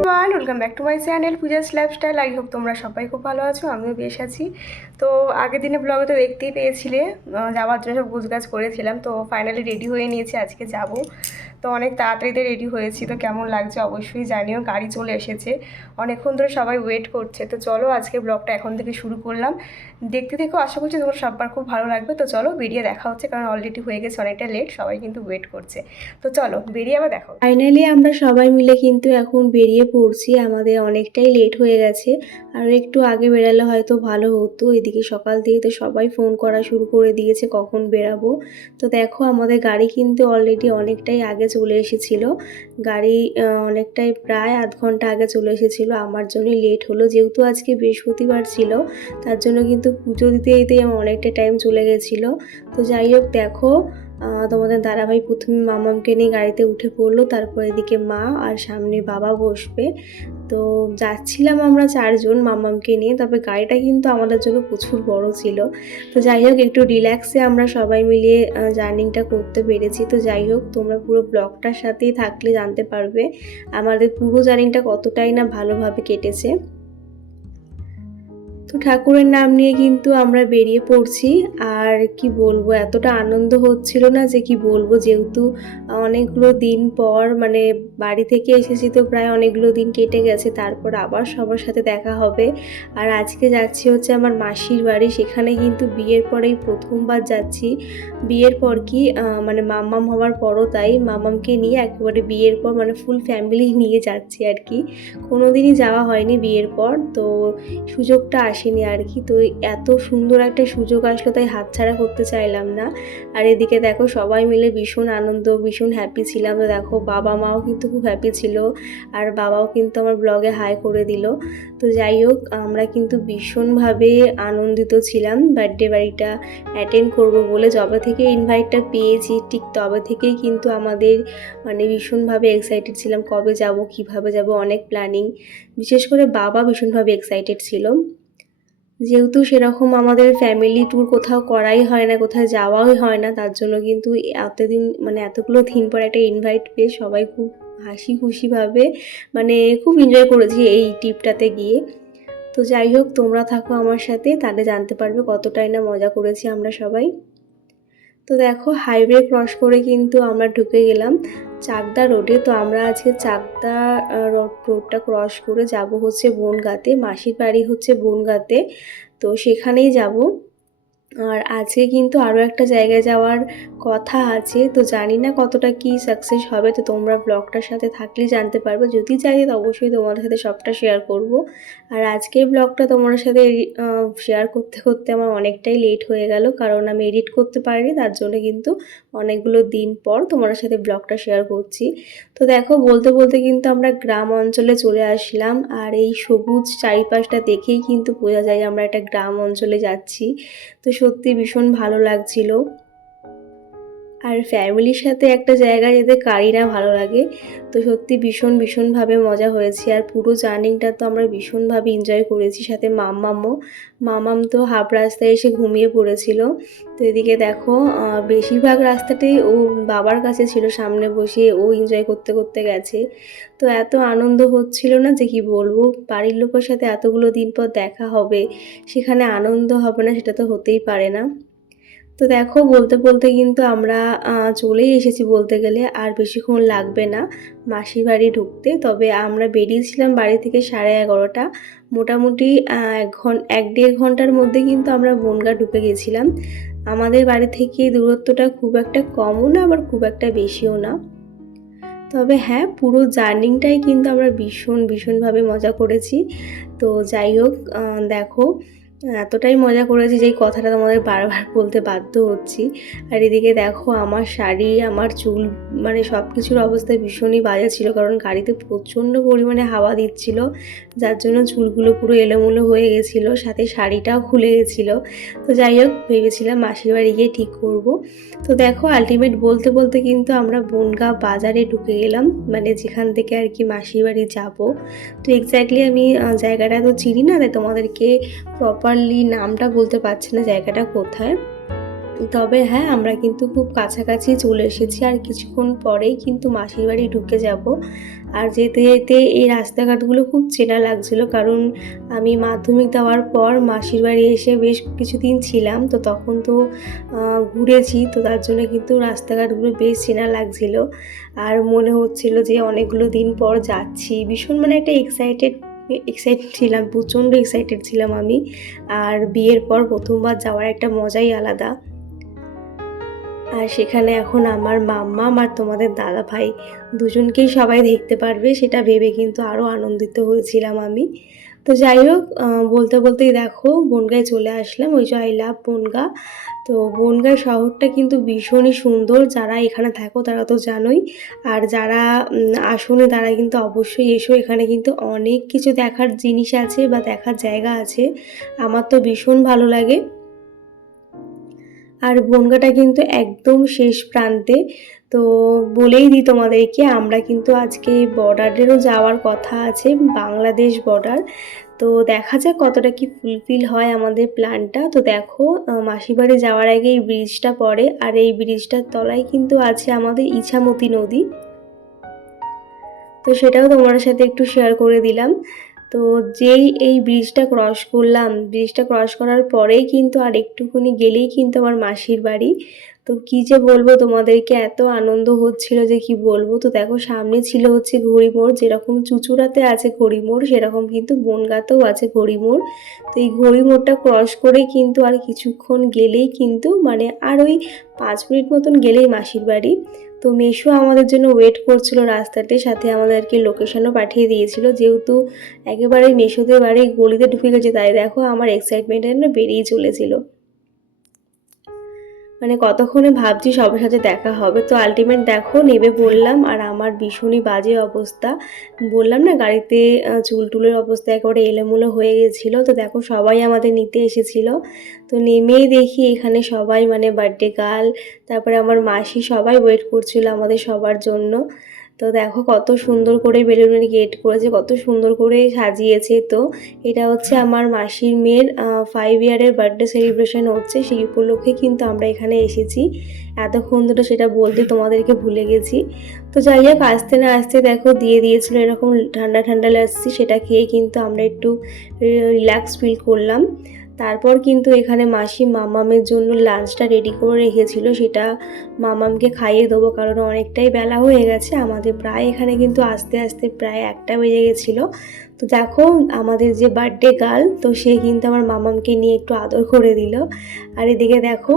Everyone, welcome back to my channel Puja's lifestyle. I hope তোমরা সবাই খুব ভালো আছো, আমিও বেশ আছি। তো আগের দিনে ব্লগে তো দেখতেই পেয়েছিলে যাওয়ার জন্য সব গুছগাছ করেছিলাম। তো ফাইনালি রেডি হয়ে নিয়েছি, আজকে যাব। তো অনেক তাড়াতাড়িতে রেডি হয়েছি। তো কেমন লাগছে অবশ্যই জানিও। গাড়ি চলে এসেছে, অনেকক্ষণ ধরে সবাই ওয়েট করছে। তো চলো আজকে ব্লগটা এখন থেকে শুরু করলাম, দেখতে দেখো। আশা করছি তোমার সবার খুব ভালো লাগবে। তো চলো বেরিয়ে দেখা হচ্ছে, কারণ অলরেডি হয়ে গেছে অনেকটা লেট, সবাই কিন্তু ওয়েট করছে। তো চলো বেরিয়ে আবার দেখা হচ্ছে। ফাইনালি আমরা সবাই মিলে কিন্তু এখন বেরিয়ে পড়ছি। আমাদের অনেকটাই লেট হয়ে গেছে, আর একটু আগে বেরালে হয়তো ভালো হতো। এদিকে সকাল থেকে তো সবাই ফোন করা শুরু করে দিয়েছে কখন বেরাবো। তো দেখো আমাদের গাড়ি কিন্তু অলরেডি অনেকটাই আগে চলে এসেছিল। গাড়ি অনেকটাই প্রায় আধ ঘন্টা আগে চলে এসেছিলো। আমার জন্যই লেট হলো, যেহেতু আজকে বৃহস্পতিবার ছিল, তার জন্য কিন্তু পুজো দিতে দিতে আমার অনেকটা টাইম চলে গেছিলো। তো যাই হোক দেখো, তোমাদের দাদাভাই প্রথমে মামামকে নিয়ে গাড়িতে উঠে পড়লো, তারপর এদিকে মা আর সামনে বাবা বসবে। তো যাচ্ছিলাম আমরা চারজন মামামকে নিয়ে, তবে গাড়িটা কিন্তু আমাদের জন্য প্রচুর বড় ছিল। তো যাই হোক একটু রিল্যাক্সে আমরা সবাই মিলিয়ে জার্নিটা করতে পেরেছি। তো যাই হোক তোমরা পুরো ব্লগটার সাথেই থাকলে জানতে পারবে আমাদের পুরো জার্নিটা কতটাই না ভালোভাবে কেটেছে। তো ঠাকুরের নাম নিয়ে কিন্তু আমরা বেরিয়ে পড়ছি। আর কি বলবো, এতটা আনন্দ হচ্ছিল না যে কি বলবো, যেহেতু অনেকগুলো দিন পর মানে বাড়ি থেকে এসেছি, তো প্রায় অনেকগুলো দিন কেটে গেছে, তারপর আবার সবার সাথে দেখা হবে। আর আজকে যাচ্ছি হচ্ছে আমার মাসির বাড়ি, সেখানে কিন্তু বিয়ের পরেই প্রথমবার যাচ্ছি। বিয়ের পর কি মানে মাম্মাম হওয়ার পরও তাই, মাম্মামকে নিয়ে একেবারে বিয়ের পর মানে ফুল ফ্যামিলি নিয়ে যাচ্ছি আর কি। কোনোদিনই যাওয়া হয়নি বিয়ের পর, তো সুযোগটা আসেনি আর কি। তো এত সুন্দর একটা সুযোগ আসলো, তাই হাতছাড়া করতে চাইলাম না। আর এদিকে দেখো সবাই মিলে ভীষণ আনন্দ, ভীষণ হ্যাপি ছিলাম। তো দেখো বাবা মাও কিন্তু খুব হ্যাপি ছিল, আর বাবাও কিন্তু আমার ব্লগে হাই করে দিল। তো যাই হোক আমরা কিন্তু ভীষণভাবে আনন্দিত ছিলাম বার্থডে বাড়িটা অ্যাটেন্ড করব বলে। যবে থেকে ইনভাইটটা পেয়েছি ঠিক তবে থেকেই কিন্তু আমাদের মানে ভীষণভাবে এক্সাইটেড ছিলাম, কবে যাব কিভাবে যাব, অনেক প্ল্যানিং। বিশেষ করে বাবা ভীষণভাবে এক্সাইটেড ছিল, যেহেতু সেরকম আমাদের ফ্যামিলি ট্যুর কোথাও করাই হয় না, কোথাও যাওয়াই হয় না, তার জন্য কিন্তু এতদিন মানে এতগুলো দিন পর একটা ইনভাইট পেয়ে সবাই খুব হাসি খুশিভাবে মানে খুব এনজয় করেছি এই ট্রিপটাতে গিয়ে। তো যাই হোক তোমরা থাকো আমার সাথে, তাহলে জানতে পারবে কতটাই না মজা করেছি আমরা সবাই। তো দেখো হাইওয়ে ক্রস করে কিন্তু আমরা ঢুকে গেলাম চাকদা রোডে। তো আমরা আজকে চাকদা রোডটা ক্রস করে যাব হচ্ছে বনগাঁতে, মাসির বাড়ি হচ্ছে বনগাঁতে, তো সেখানেই যাব। আর আজকে কিন্তু আরও একটা জায়গায় যাওয়ার কথা আছে, তো জানি না কতটা কি সাকসেস হবে। তো তোমরা ব্লগটার সাথে থাকলেই জানতে পারবে, যদি চাই তো অবশ্যই তোমাদের সাথে সবটা শেয়ার করব। আর আজকের ব্লগটা তোমাদের সাথে শেয়ার করতে করতে আমার অনেকটাই লেট হয়ে গেল, কারণ আমি এডিট করতে পারিনি, তার জন্য কিন্তু অনেকগুলো দিন পর তোমাদের সাথে ব্লগটা শেয়ার করছি। তো দেখো বলতে বলতে কিন্তু আমরা গ্রাম অঞ্চলে চলে আসলাম, আর এই সবুজ চারিপাশটা দেখেই কিন্তু বোঝা যায় আমরা একটা গ্রাম অঞ্চলে যাচ্ছি। তো সত্যি ভীষণ ভালো লাগছিল। আর ফ্যামিলির সাথে একটা জায়গায় যেতে কারই না ভালো লাগে। তো সত্যি ভীষণভাবে মজা হয়েছে। আর পুরো জার্নিটা তো আমরা ভীষণভাবে এনজয় করেছি, সাথে মামাম তো হাফ রাস্তায় এসে ঘুমিয়ে পড়েছিল। তো এদিকে দেখো বেশিরভাগ রাস্তাটাই ও বাবার কাছে ছিল, সামনে বসে ও এনজয় করতে করতে গেছে। তো এত আনন্দ হচ্ছিল না যে কি বলবো, বাড়ির লোকের সাথে এতগুলো দিন পর দেখা হবে, সেখানে আনন্দ হবে না সেটা তো হতেই পারে না। তো দেখো বলতে বলতে কিন্তু আমরা চলেই এসেছি বলতে গেলে, আর বেশিক্ষণ লাগবে না মাসির বাড়ি ঢুকতে। তবে আমরা বেরিয়েছিলাম বাড়ি থেকে 11:30, মোটামুটি 1-1.5 ঘন্টার মধ্যে কিন্তু আমরা বনগাঁ ঢুকে গেছিলাম। আমাদের বাড়ি থেকে দূরত্বটা খুব একটা কমও না, আবার খুব একটা বেশিও না। তবে হ্যাঁ, পুরো জার্নিটাই কিন্তু আমরা ভীষণভাবে মজা করেছি। তো যাই হোক দেখো এতটাই মজা করেছি যে এই কথাটা তোমাদের বারবার বলতে বাধ্য হচ্ছি। আর এদিকে দেখো আমার শাড়ি আমার চুল মানে সব কিছুর অবস্থা ভীষণই বাজে ছিল, কারণ গাড়িতে প্রচণ্ড পরিমাণে হাওয়া দিচ্ছিল, যার জন্য চুলগুলো পুরো এলোমেলো হয়ে গেছিলো, সাথে শাড়িটাও খুলে গেছিলো। তো যাই হোক ভেবেছিলাম মাসির বাড়ি গিয়ে ঠিক করব। তো দেখো আলটিমেট বলতে বলতে কিন্তু আমরা বনগাঁ বাজারে ঢুকে গেলাম, মানে যেখান থেকে আর কি মাসির বাড়ি যাবো। তো এক্স্যাক্টলি আমি জায়গাটা তো চিনি না, তাই তোমাদেরকে প্রপারলি নামটা বলতে পারছি না জায়গাটা কোথায়। তবে হ্যাঁ, আমরা কিন্তু খুব কাছাকাছি চলে এসেছি, আর কিছুক্ষণ পরেই কিন্তু মাসির বাড়ি ঢুকে যাব। আর যেতে যেতে এই রাস্তাঘাটগুলো খুব চেনা লাগছিল, কারণ আমি মাধ্যমিক দেওয়ার পর মাসির বাড়ি এসে বেশ কিছুদিন ছিলাম, তো তখন তো ঘুরেছি, তো তার জন্য কিন্তু রাস্তাঘাটগুলো বেশ চেনা লাগছিল। আর মনে হচ্ছিল যে অনেকগুলো দিন পর যাচ্ছি, ভীষণ মানে একটা এক্সাইটেড ছিলাম, প্রচণ্ড এক্সাইটেড ছিলাম আমি। আর বিয়ের পর প্রথমবার যাওয়ার একটা মজাই আলাদা। আর সেখানে এখন আমার মাম্মাম আর তোমাদের দাদা ভাই দুজনকেই সবাই দেখতে পারবে, সেটা ভেবে কিন্তু আরও আনন্দিত হয়েছিলাম আমি। তো যাই হোক, বলতে বলতেই দেখো বনগাঁয় চলে আসলাম, ওই যে আই লাভ বনগাঁ। তো বনগাঁ শহরটা কিন্তু ভীষণই সুন্দর, যারা এখানে থাকো তারা তো জানোই, আর যারা আসোনি তারা কিন্তু অবশ্যই এসো। এখানে কিন্তু অনেক কিছু দেখার জিনিস আছে বা দেখার জায়গা আছে, আমার তো ভীষণ ভালো লাগে। আর বনগাঁটা কিন্তু একদম শেষ প্রান্তে। তো বলেই দিই তোমাদেরকে, আমরা কিন্তু আজকে বর্ডারেরও যাওয়ার কথা আছে, বাংলাদেশ বর্ডার। তো দেখা যাক কতটা কি ফুলফিল হয় আমাদের প্ল্যানটা। তো দেখো, মাসির বাড়ি যাওয়ার আগে এই ব্রিজটা পড়ে, আর এই ব্রিজটার তলায় কিন্তু আছে আমাদের ইছামতি নদী। তো সেটাও তোমার সাথে একটু শেয়ার করে দিলাম। তো যেই এই ব্রিজটা ক্রস করলাম, ব্রিজটা ক্রস করার পরেই কিন্তু আর একটুখানি গেলেই কিন্তু আমার মাসির বাড়ি। তো কি যে বলবো তোমাদেরকে, এত আনন্দ হচ্ছিল যে কি বলবো। তো দেখো সামনে ছিল হচ্ছে ঘড়িমোড়, যেরকম চুঁচুড়াতে আছে ঘড়িমোড় সেরকম কিন্তু বনগাঁতেও আছে ঘড়িমোড়। তো এই ঘড়িমোড়টা ক্রস করেই কিন্তু আর কিছুক্ষণ গেলেই কিন্তু মানে আর ওই 5 মিনিট মতন গেলেই মাসির বাড়ি। তো মেশো আমাদের জন্য ওয়েট করছিল রাস্তাতে, সাথে আমাদেরকে লোকেশনও পাঠিয়ে দিয়েছিল, যেহেতু একেবারে মেশোদের বাড়ি গলিতে ঢুকে গেছে, তাই দেখো আমার এক্সাইটমেন্টটা না বেরিয়ে চলেছিল। মানে কতক্ষণে ভাবছি সবার সাথে দেখা হবে, তো আলটিমেট দেখো নেমে পড়লাম। আর আমার ভীষণই বাজে অবস্থা, বললাম না গাড়িতে চুল টুলের অবস্থা একেবারে এলোমেলো হয়ে গেছিলো। তো দেখো সবাই আমাদের নিতে এসেছিল, তো নেমেই দেখি এখানে সবাই মানে বার্থডে গার্ল, তারপরে আমার মাসি সবাই ওয়েট করছিল আমাদের সবার জন্য। তো দেখো কত সুন্দর করে বেলুনের গেট করেছে, কত সুন্দর করে সাজিয়েছে। তো এটা হচ্ছে আমার মাসির মেয়ের 5 ইয়ারের বার্থডে সেলিব্রেশন হচ্ছে, সেই উপলক্ষে কিন্তু আমরা এখানে এসেছি। এতক্ষণ ধরে সেটা বলতে তোমাদেরকে ভুলে গেছি। তো যাই হোক, আসতে না আসতে দেখো দিয়ে দিয়েছিল এরকম ঠান্ডা ঠান্ডা লাসি, সেটা খেয়ে কিন্তু আমরা একটু রিল্যাক্স ফিল করলাম। তারপর কিন্তু এখানে মাসি মামামের জন্য লাঞ্চটা রেডি করে রেখেছিল, সেটা মামামকে খাইয়ে দেবো, কারণ অনেকটাই বেলা হয়ে গেছে আমাদের, প্রায় এখানে কিন্তু আস্তে আস্তে প্রায় 1টা বেজে গেছিলো। তো দেখো আমাদের যে বার্থডে গার্ল, তো সে কিন্তু আমার মামামকে নিয়ে একটু আদর করে দিল। আর এদিকে দেখো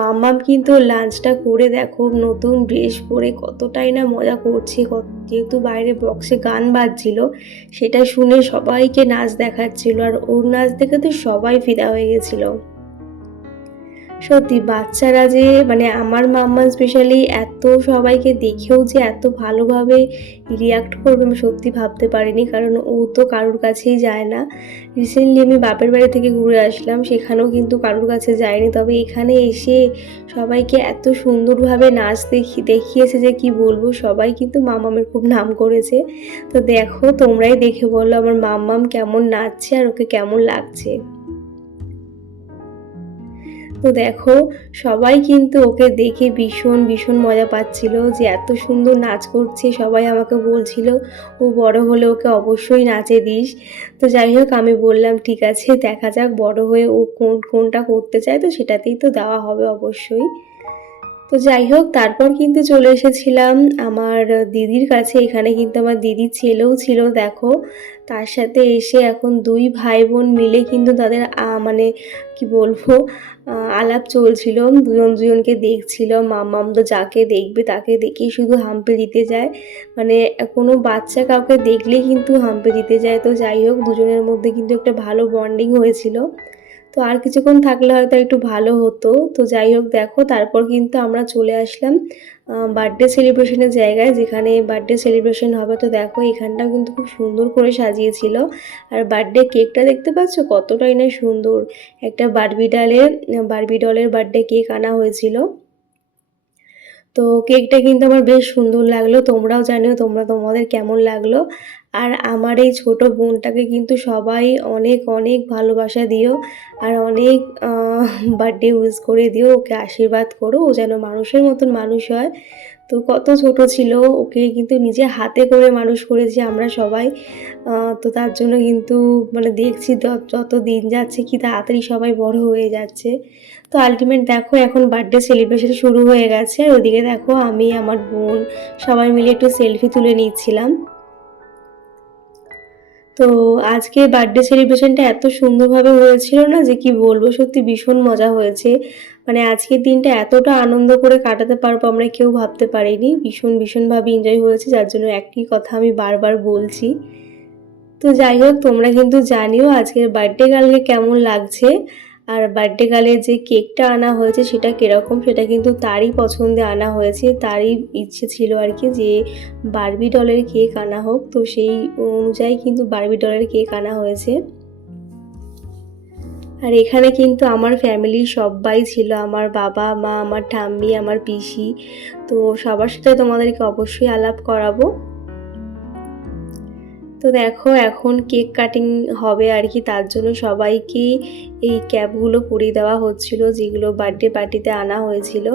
মাম্মাম কিন্তু লাঞ্চটা করে দেখো নতুন ড্রেস পরে কতটাই না মজা করছে, যেহেতু বাইরে বক্সে গান বাজছিল সেটা শুনে সবাইকে নাচ দেখাচ্ছিল, আর ওর নাচ দেখে তো সবাই ফিদা হয়ে গেছিলো। সত্যি বাচ্চারা যে মানে আমার মাম্মা স্পেশালি এত সবাইকে দেখেও যে এত ভালোভাবে রিয়াক্ট করবে আমি সত্যি ভাবতে পারিনি, কারণ ও তো কারোর কাছেই যায় না। রিসেন্টলি আমি বাপের বাড়ি থেকে ঘুরে আসলাম, সেখানেও কিন্তু কারোর কাছে যায়নি, তবে এখানে এসে সবাইকে এত সুন্দরভাবে নাচ দেখিয়েছে যে কি বলবো, সবাই কিন্তু মাম্মামের খুব নাম করেছে। তো দেখো তোমরাই দেখে বলো আমার মাম্মাম কেমন নাচছে আর ওকে কেমন লাগছে। তো দেখো সবাই কিন্তু ওকে দেখে ভীষণ ভীষণ মজা পাচ্ছিল যে এত সুন্দর নাচ করছে, সবাই আমাকে বলছিল ও বড় হলে ওকে অবশ্যই নাচে দিস। তো যাই হোক আমি বললাম ঠিক আছে দেখা যাক বড় হয়ে ও কোনটা করতে চায়, তো সেটাতেই তো দেওয়া হবে অবশ্যই। তো যাই হোক তারপর কিন্তু চলে এসেছিলাম আমার দিদির কাছে, এখানে কিন্তু আমার দিদির ছেলেও ছিল দেখো, তার সাথে এসে এখন 2 ভাই বোন মিলে কিন্তু তাদের মানে কি বলবো আলাপ চলছিল, দুজনকে দেখছিল। মাম্মাম তো যাকে দেখবে তাকে দেখেই শুধু হাম্পে দিতে যায়, মানে কোনো বাচ্চা কাউকে দেখলেই কিন্তু হাম্পে দিতে যায়। তো যাই হোক দুজনের মধ্যে কিন্তু একটা ভালো বন্ডিং হয়েছিল। তো আর কিছুক্ষণ থাকলে হয়তো একটু ভালো হতো। তো যাই হোক দেখো তারপর কিন্তু আমরা চলে আসলাম বার্থডে সেলিব্রেশনের জায়গায়, যেখানে বার্থডে সেলিব্রেশন হবে। তো দেখো এখানটাও কিন্তু খুব সুন্দর করে সাজিয়েছিল, আর বার্থডে কেকটা দেখতে পাচ্ছ কতটাই না সুন্দর, একটা বারবি ডলের বার্থডে কেক আনা হয়েছিল। তো কেকটা কিন্তু আমার বেশ সুন্দর লাগলো, তোমরাও জানিও তোমাদের কেমন লাগলো। আর আমার এই ছোট বোনটাকে কিন্তু সবাই অনেক অনেক ভালোবাসা দিও, আর অনেক বার্থডে উইশ করে দিও, ওকে আশীর্বাদ করো ও যেন মানুষের মতন মানুষ হয়। তো কত ছোট ছিল, ওকে কিন্তু নিজে হাতে করে মানুষ করেছি আমরা সবাই। তো তার জন্য কিন্তু মানে দেখছি যত দিন যাচ্ছে কি তাড়াতাড়ি সবাই বড় হয়ে যাচ্ছে। তো আলটিমেট দেখো এখন বার্থডে সেলিব্রেশন শুরু হয়ে গেছে, আর ওদিকে দেখো আমি আমার বোন সবাই মিলে একটু সেলফি তুলে নিচ্ছিলাম। তো আজকে বার্থডে সেলিব্রেশনটা এত সুন্দরভাবে হয়েছিল না যে কি বলবো, সত্যি ভীষণ মজা হয়েছে। মানে আজকের দিনটা এতটা আনন্দ করে কাটাতে পারবো আমরা কেউ ভাবতে পারিনি, ভীষণভাবে এনজয় হয়েছে, যার জন্য একই কথা আমি বারবার বলছি। তো যাই হোক, তোমরা কিন্তু জানিও আজকের বার্থডে গার্লকে কেমন লাগছে, আর বার্থডে গার্লের যে কেকটা আনা হয়েছে সেটা কীরকম, সেটা কিন্তু তারই পছন্দে আনা হয়েছে, তারই ইচ্ছে ছিল আর কি যে বারবি ডলের কেক আনা হোক, তো সেই অনুযায়ী কিন্তু বারবি ডলের কেক আনা হয়েছে। আর এখানে কিন্তু আমার ফ্যামিলির সবাই ছিল, আমার বাবা মা, আমার ঠাম্মি, আমার পিসি। তো সবার সাথে তোমাদেরকে অবশ্যই আলাপ করাবো। তো দেখো এখন কেক কাটিং হবে আর কি, তার জন্য সবাইকেই এই ক্যাপগুলো পরিয়ে দেওয়া হচ্ছিল যেগুলো বার্থডে পার্টিতে আনা হয়েছিল।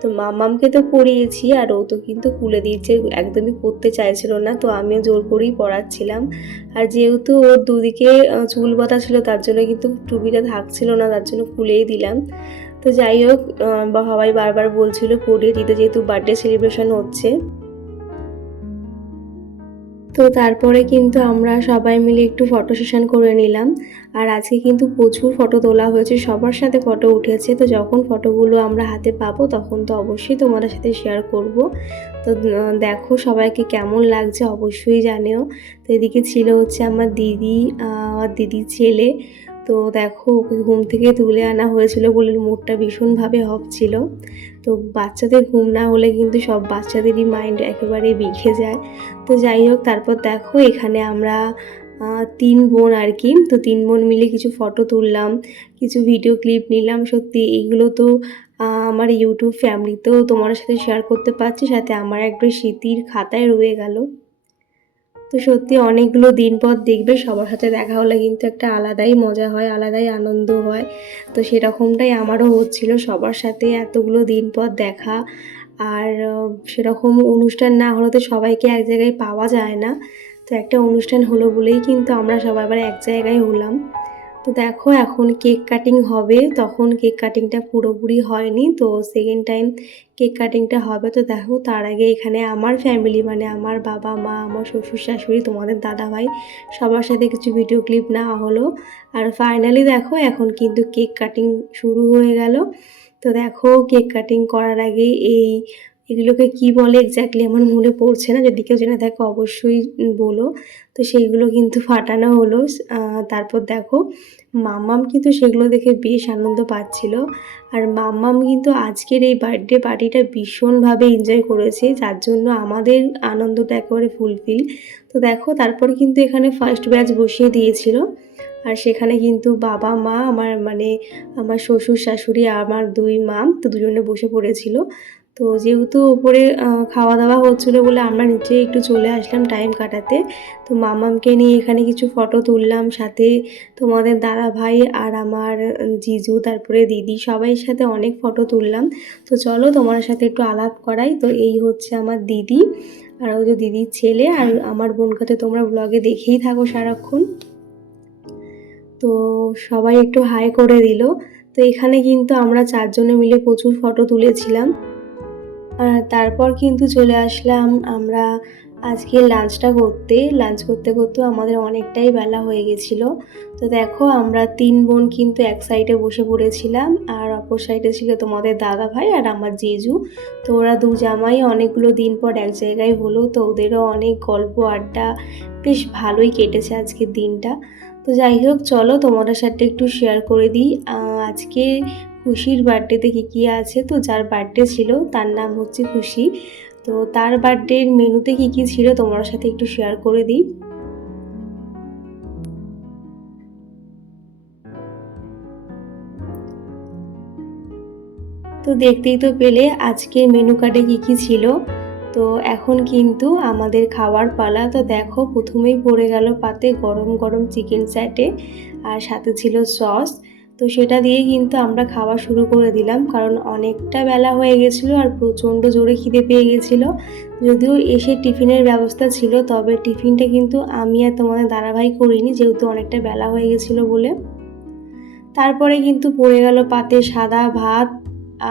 তো মামামকে তো পরিয়েছি, আর ও তো কিন্তু খুলে দিয়েছে, একদমই পরতে চাইছিল না, তো আমিও জোর করেই পরাচ্ছিলাম। আর যেহেতু ওর দুদিকে চুল বাঁধা ছিল তার জন্য কিন্তু টুপিটা থাকছিল না, তার জন্য খুলেই দিলাম। তো যাই হোক, সবাই বারবার বলছিল পরিয়ে দিতে, যেহেতু বার্থডে সেলিব্রেশন হচ্ছে। তো তারপরে কিন্তু আমরা সবাই মিলে একটু ফটো সেশন করে নিলাম। আর আজকে কিন্তু প্রচুর ফটো তোলা হয়েছে, সবার সাথে ফটো উঠেছে। তো যখন ফটোগুলো আমরা হাতে পাবো তখন তো অবশ্যই তোমাদের সাথে শেয়ার করব। তো দেখো সবাইকে কেমন লাগছে অবশ্যই জানিও। তো এদিকে ছিল হচ্ছে আমার দিদি, আমার দিদির ছেলে। তো দেখো ওকে ঘুম থেকে তুলে আনা হয়েছিল বলে মুডটা ভীষণভাবে অফ ছিল। তো বাচ্চাদের ঘুম না হলে কিন্তু সব বাচ্চাদেরই মাইন্ড একেবারে বিগড়ে যায়। তো যাই হোক, তারপর দেখো এখানে আমরা 3 বোন আর কি, তো 3 বোন মিলে কিছু ফটো তুললাম, কিছু ভিডিও ক্লিপ নিলাম। সত্যি এইগুলো তো আমার ইউটিউব ফ্যামিলিতেও তোমার সাথে শেয়ার করতে পারছি, সাথে আমার একটা স্মৃতির খাতায় রয়ে গেল। তো সত্যি অনেকগুলো দিন পর দেখবে সবার সাথে দেখা হলে কিন্তু একটা আলাদাই মজা হয়, আলাদাই আনন্দ হয়। তো সেরকমটাই আমারও হচ্ছিল, সবার সাথে এতগুলো দিন পর দেখা। আর সেরকম অনুষ্ঠান না হলে তো সবাইকে এক জায়গায় পাওয়া যায় না। তো একটা অনুষ্ঠান হলো বলেই কিন্তু আমরা সবাই আবার এক জায়গায় হলাম। তো দেখো এখন কেক কাটিং হবে, তখন কেক কাটিংটা পুরোপুরি হয়নি, তো সেকেন্ড টাইম কেক কাটিংটা হবে। তো দেখো তার আগে এখানে আমার ফ্যামিলি মানে আমার বাবা মা, আমার শ্বশুর শাশুড়ি, তোমাদের দাদাভাই, সবার সাথে কিছু ভিডিও ক্লিপ নেওয়া হলো। আর ফাইনালি দেখো এখন কিন্তু কেক কাটিং শুরু হয়ে গেল। তো দেখো কেক কাটিং করার আগে এগুলোকে কি বলে এক্স্যাক্টলি আমার মনে পড়ছে না, যদি কেউ জেনে থাকে অবশ্যই বলো। তো সেইগুলো কিন্তু ফাটানো হলো। তারপর দেখো মাম্মাম কিন্তু সেগুলো দেখে বেশ আনন্দ পাচ্ছিল। আর মাম্মাম কিন্তু আজকের এই বার্থডে পার্টিটা ভীষণভাবে এনজয় করেছে, যার জন্য আমাদের আনন্দটা একেবারে ফুলফিল। তো দেখো তারপর কিন্তু এখানে ফার্স্ট ব্যাচ বসিয়ে দিয়েছিল, আর সেখানে কিন্তু বাবা মা আমার শ্বশুর শাশুড়ি আমার 2 মা, তো দুজনে বসে পড়েছিল। তো যেহেতু উপরে খাওয়া দাওয়া হচ্ছিলো বলে আমরা নিচে একটু চলে আসলাম টাইম কাটাতে। তো মামামকে নিয়ে এখানে কিছু ফটো তুললাম, সাথে তোমাদের দাদা ভাই আর আমার জিজু, তারপরে দিদি, সবাই সাথে অনেক ফটো তুললাম। তো চলো তোমার সাথে একটু আলাপ করাই। তো এই হচ্ছে আমার দিদি, আর ওই যে দিদির ছেলে, আর আমার বোনকে তো তোমরা ব্লগে দেখেই থাকো সারাক্ষণ। তো সবাই একটু হাই করে দিল। তো এখানে কিন্তু আমরা 4 জনে মিলে প্রচুর ফটো তুলেছিলাম। আর তারপর কিন্তু চলে আসলাম আমরা আজকে লাঞ্চ করতে করতেও আমাদের অনেকটাই বেলা হয়ে গেছিলো। তো দেখো আমরা 3 বোন কিন্তু এক সাইডে বসে পড়েছিলাম, আর অপর সাইডে ছিল তোমাদের দাদা ভাই আর আমার জিজু। তো ওরা 2 জামাই অনেকগুলো দিন পর এক জায়গায় হলো, তো ওদেরও অনেক গল্প আড্ডা, বেশ ভালোই কেটেছে আজকের দিনটা। তো যাই হোক চলো তোমাদের সাথে একটু শেয়ার করে দিই আজকে খুশির বার্থডেতে কী আছে। তো যার বার্থডে ছিল তার নাম হচ্ছে খুশি, তো তার বার্থডের মেনুতে কী ছিল তোমার সাথে একটু শেয়ার করে দিই। তো দেখতেই তো পেলে আজকের মেনু কার্ডে কী ছিল। তো এখন কিন্তু আমাদের খাওয়ার পালা। তো দেখো প্রথমেই পড়ে গেল পাতে গরম গরম চিকেন স্যাটে, আর সাথে ছিল সস। তো সেটা দিয়ে কিন্তু আমরা খাওয়া শুরু করে দিলাম, কারণ অনেকটা বেলা হয়ে গেছিলো আর প্রচণ্ড জোরে খিদে পেয়ে গেছিলো। যদিও এসে টিফিনের ব্যবস্থা ছিল, তবে টিফিনটা কিন্তু আমি আর তোমাদের দাদাভাই করিনি, যেহেতু অনেকটা বেলা হয়ে গেছিলো বলে। তারপরে কিন্তু পড়ে গেল পাতে সাদা ভাত,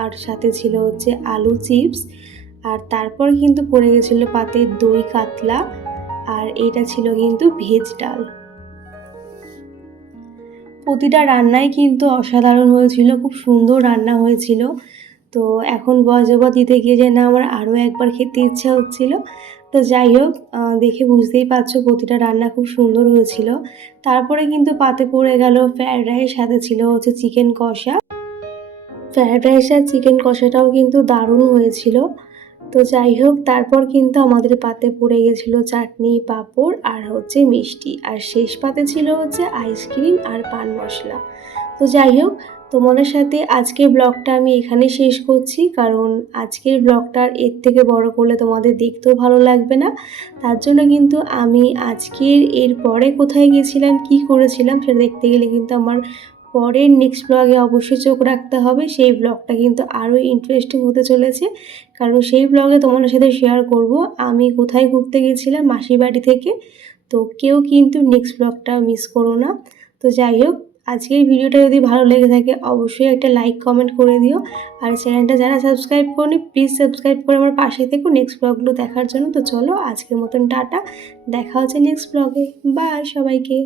আর সাথে ছিল হচ্ছে আলু চিপস, আর তারপর কিন্তু পড়ে গেছিলো পাতে দই কাতলা, আর এটা ছিল কিন্তু ভেজ ডাল। প্রতিটা রান্নাই কিন্তু অসাধারণ হয়েছিল, খুব সুন্দর রান্না হয়েছিল। তো এখন বজবত দিতে গিয়ে যে না আমার আরও একবার খেতে ইচ্ছা হচ্ছিল। তো যাই হোক, দেখে বুঝতেই পারছো প্রতিটা রান্না খুব সুন্দর হয়েছিল। তারপরে কিন্তু পাতে পড়ে গেল ফ্রায়েড রাইস, সাথে ছিল হচ্ছে চিকেন কষা। ফ্রায়েড রাইস আর চিকেন কষাটাও কিন্তু দারুণ হয়েছিল। তো যাই হোক, তারপর কিন্তু আমাদের পাতে পড়ে গেছিলো চাটনি, পাঁপড় আর হচ্ছে মিষ্টি, আর শেষ পাতে ছিল হচ্ছে আইসক্রিম আর পান মশলা। তো যাই হোক, তোমাদের সাথে আজকের ব্লগটা আমি এখানে শেষ করছি, কারণ আজকের ব্লগটা এর থেকে বড় করলে তোমাদের দেখতেও ভালো লাগবে না। তার জন্য কিন্তু আমি আজকের এর পরে কোথায় গেছিলাম, কি করেছিলাম সেটা দেখতে গেলে কিন্তু আমার পরের নেক্সট ব্লগে অবশ্যই চোখ রাখতে হবে। সেই ব্লগটা কিন্তু আরও ইন্টারেস্টিং হতে চলেছে, কারণ সেই ব্লগে তোমাদের সাথে শেয়ার করব আমি কোথায় ঘুরতে গেছিলাম মাসির বাড়ি থেকে। তো কেউ কিন্তু নেক্সট ব্লগটা মিস করো না। তো যাই হোক, আজকের ভিডিওটা যদি ভালো লেগে থাকে অবশ্যই একটা লাইক কমেন্ট করে দিও, আর চ্যানেলটা যারা সাবস্ক্রাইব করনি প্লিজ সাবস্ক্রাইব করে আমার পাশে থেকো নেক্সট ব্লগগুলো দেখার জন্য। তো চলো আজকের মতন টাটা, দেখা হচ্ছে নেক্সট ব্লগে। বাই সবাইকে।